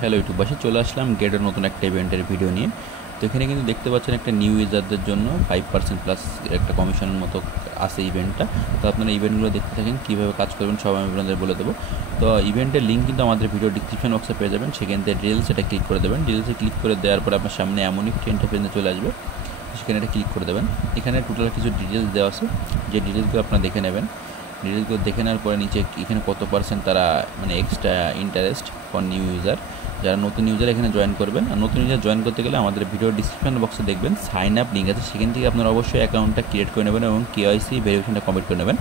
Hello ইউটিউববাসী, চলে আসলাম গেটের নতুন একটা ইভেন্টের ভিডিও নিয়ে। তো এখানে কিন্তু দেখতে পাচ্ছেন একটা নিউ ইউজারদের জন্য 5% প্লাস একটা কমিশনের মতো আছে ইভেন্টটা। তো আপনারা ইভেন্টগুলো দেখতে থাকেন, কীভাবে কাজ করবেন সব আমি আপনাদের বলে দেবো। তো ইভেন্টের লিঙ্ক কিন্তু আমাদের ভিডিও ডিসক্রিপশন বক্সে পেয়ে যাবেন, সেখান থেকে ডিটেলস এটা ক্লিক করে দেবেন। ডিটেলসে ক্লিক করে দেওয়ার পর আপনার সামনে এমন একটি ইন্টারফেসে চলে আসবে, সেখানে এটা ক্লিক করে দেবেন। এখানে টোটাল কিছু ডিটেলস দেওয়া আছে, যে ডিটেলসগুলো আপনারা দেখে নেবেন। ডিটেলসগুলো দেখে নেওয়ার পরে নিচে এখানে কত পার্সেন্ট তারা মানে extra interest for new user, যারা নতুন ইউজার এখানে জয়েন করবেন। আর নতুন ইউজার জয়েন করতে গেলে আমাদের ভিডিও ডিসক্রিপশন বক্সে দেখবেন সাইন আপ লিঙ্ক আছে, সেখান থেকে আপনারা অবশ্যই অ্যাকাউন্টটা ক্রিয়েট করে নেবেন এবং কেওয়াইসি ভেরিফিকেশনটা কমপ্লিট করে নেবেন।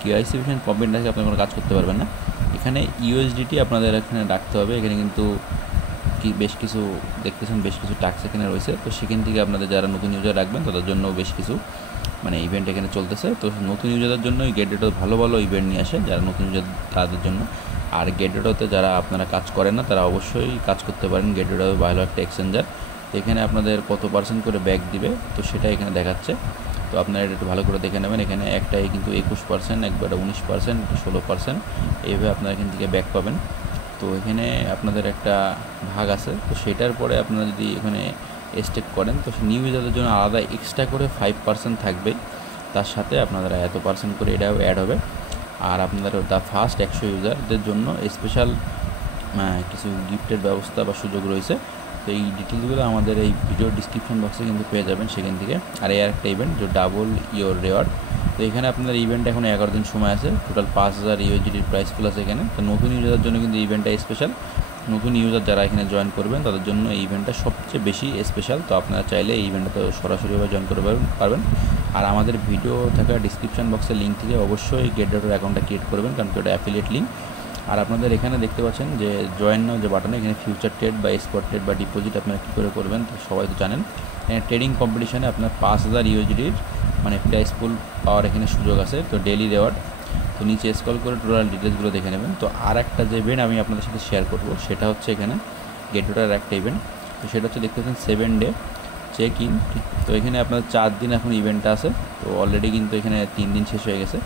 কেওয়াইসি ভেরিফিকেশন কমপ্লিট না থাকলে আপনারা কোনো কাজ করতে পারবেন না। এখানে ইউএসডিটি আপনাদের এখানে রাখতে হবে। এখানে কিন্তু বেশ কিছু দেখতেছেন, বেশ কিছু টাস্ক এখানে রয়েছে। তো সেখান থেকে আপনাদের যারা নতুন ইউজার রাখবেন তাদের জন্য বেশ কিছু মানে ইভেন্ট এখানে চলতেছে। তো নতুন ইউজারদের জন্য গেটডেটো ভালো ভালো ইভেন্ট নিয়ে আসে, যারা নতুন ইউজার তাদের জন্য। আর গেটডেটোতে যারা আপনারা কাজ করেন না তারা অবশ্যই কাজ করতে পারেন। গেটডেটো ভালো একটা এক্সচেঞ্জার। এখানে আপনাদের কত পার্সেন্ট করে ব্যাক দিবে তো সেটা এখানে দেখাচ্ছে। তো আপনারা এটা একটু ভালো করে দেখে নেবেন। এখানে একটাই কিন্তু 21%, একবারে 19%, 16%, এইভাবে আপনারা এখান থেকে ব্যাক পাবেন। তো এখানে আপনাদের একটা ভাগ আছে, তো সেটার পরে আপনারা যদি এখানে স্টেক করেন তো নিউ ইউজারদের জন্য আলাদা এক্সট্রা করে 5% থাকবে, তার সাথে আপনারা এত পার্সেন্ট করে এটাও অ্যাড হবে। আর আপনাদের দ্য ফার্স্ট 100 ইউজারদের জন্য স্পেশাল কিছু গিফটের ব্যবস্থা বা সুযোগ রয়েছে। তো এই ডিটেলসগুলো আমাদের এই ভিডিও ডিসক্রিপশন বক্সে কিন্তু পেয়ে যাবেন সেখান থেকে। আর এই একটা ইভেন্ট যে ডাবল ইয়োর রেওয়ার্ড। তো এখানে আপনাদের ইভেন্ট এখন 11 দিন সময় আছে, টোটাল 5000 ইউএসডিটির প্রাইস ফুল আছে এখানে। তো নতুন ইউজারদের জন্য কিন্তু ইভেন্টটা স্পেশাল। নতুন ইউজার যারা এখানে জয়েন করবেন তাদের জন্য এই ইভেন্টটা সবচেয়ে বেশি স্পেশাল। তো আপনারা চাইলে এই ইভেন্টটা তো সরাসরিভাবে জয়েন করতে পারবেন। আর আমাদের ভিডিও থাকা ডিসক্রিপশন বক্সের লিঙ্ক থেকে অবশ্যই গেটডেটোর অ্যাকাউন্টটা ক্রিয়েট করবেন, কারণ এটা অ্যাফিলিয়েট লিঙ্ক। আর আপনাদের এখানে দেখতে পাচ্ছেন যে জয়েন নাও যে বাটনে, এখানে ফিউচার ট্রেড বা স্পট ট্রেড বা ডিপোজিট আপনারা কী করে করবেন তো সবাই তো জানেন। এখানে ট্রেডিং কম্পিটিশনে আপনার 5000 ইউএসডিটির মানে প্রাইস পুল পাওয়ার এখানে সুযোগ আছে। তো ডেইলি রেওয়ার্ড। তো নিচে স্ক্রল করে টোটাল ডিটেলসগুলো দেখে নেবেন। তো আর একটা যে ইভেন্ট আমি আপনাদের সাথে শেয়ার করব সেটা হচ্ছে এখানে গেটডেটোর একটা ইভেন্ট। তো সেটা হচ্ছে দেখতে পাচ্ছেন 7 ডে চেক ইন। তো এখানে আপনাদের 4 দিন এখন ইভেন্টটা আছে। তো অলরেডি কিন্তু এখানে 3 দিন শেষ হয়ে গেছে।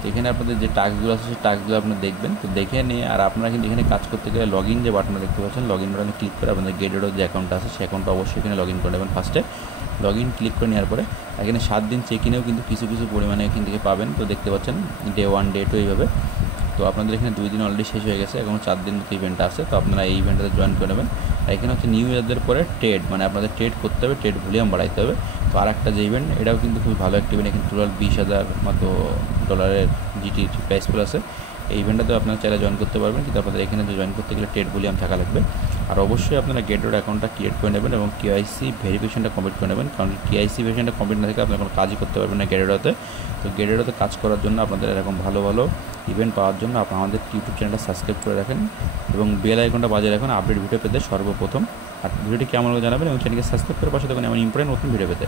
তো এখানে আপনাদের যে টাস্কগুলো আছে সেই টাস্কগুলো আপনারা দেখবেন। তো দেখে নিয়ে আর আপনারা কিন্তু এখানে কাজ করতে গেলে লগ ইন যে বাটনটা দেখতে পাচ্ছেন, লগ ইন বাটনে ক্লিক করে আপনাদের গেটডেটো যে অ্যাকাউন্টটা আছে সেই অ্যাকাউন্টটা অবশ্যই এখানে লগ ইন করে নেবেন। ফার্স্টে লগ ইন ক্লিক করে নেওয়ার পরে এখানে 7 দিন চেক ইনেও কিন্তু কিছু কিছু পরিমাণে এখান থেকে পাবেন। তো দেখতে পাচ্ছেন ডে 1, ডে 2 এইভাবে। তো আপনাদের এখানে 2 দিন অলরেডি শেষ হয়ে গেছে, এখন 4 দিন মতো ইভেন্টটা আছে। তো আপনারা এই ইভেন্টটাতে জয়েন করে নেবেন। আর এখানে হচ্ছে নিউ ইয়ারদের পরে ট্রেড, মানে আপনাদের ট্রেড করতে হবে, ট্রেড ভলিউম বাড়াইতে হবে। তো আর একটা যে ইভেন্ট, এটাও কিন্তু খুব ভালো একটা ইভেন্ট। এখানে টোটাল 20,000 মতো ডলারের জিটি প্রাইস পুল আছে। এই ইভেন্টটাতেও আপনারা চাইলে জয়েন করতে পারবেন, কিন্তু আপনাদের এখানে যে জয়েন করতে গেলে ট্রেড ভলিউম থাকা লাগবে। আর অবশ্যই আপনারা গেটডেটো অ্যাকাউন্টটা ক্রিয়েট করে নেবেন এবং কেওয়াইসি ভেরিফিকেশনটা কমপ্লিট করে নেবেন, কারণ কেওয়াইসি ভেরিফিকেশনটা কমপ্লিট না থাকলে আপনারা কোনো কাজই করতে পারবেন না গেটডেটোতে। তো গেটডেটোতে কাজ করার জন্য আপনাদের এরকম ভালো ভালো ইভেন্ট পাওয়ার জন্য আপনারা আমাদের ইউটিউব চ্যানেলটা সাবস্ক্রাইব করে রাখেন এবং বেল আইকনটা বাজিয়ে রাখুন আপডেট ভিডিও পেতে সর্বপ্রথম। আর ভিডিওটি কেমন জানাবেন এবং চ্যানেলকে সাবস্ক্রাইব করে পাশে থাকুন এমন ইম্পর্টেন্ট নতুন ভিডিও পেতে।